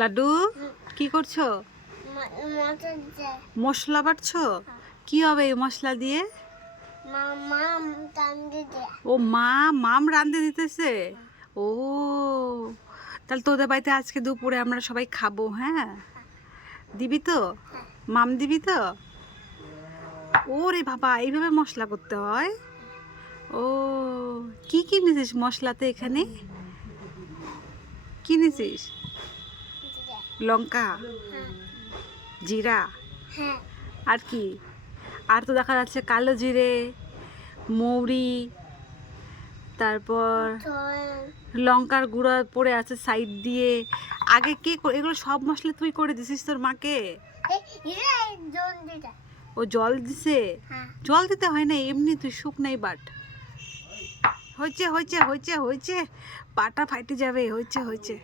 লাড্ডু কি করছো? মশলা বাটছো? কি হবে এই মশলা দিয়ে? ও মা মাম রাঁধতে দিতেছে। ও তাহলে তোদের বাড়িতে আজকে দুপুরে আমরা সবাই খাবো। হ্যাঁ দিবি তো? মাম দিবি তো? ওরে বাবা এইভাবে মশলা করতে হয়? ও কি কি নিছিস মশলাতে? এখানে কি নিছিস? লঙ্কা, জিরা, আর কি? আর তো দেখা যাচ্ছে কালো জিরে, মৌরি, তারপর লঙ্কার গুঁড়া পড়ে আছে সাইড দিয়ে। আগে কে এগুলো সব মশলা তুই করে দিছিস তোর মাকে? ও জল দিছে? জল দিতে হয় না, এমনি তুই শুকনাই বাট। হয়েছে হয়েছে হয়েছে হয়েছে, পাটা ফাইটে যাবে। হয়েছে হয়েছে।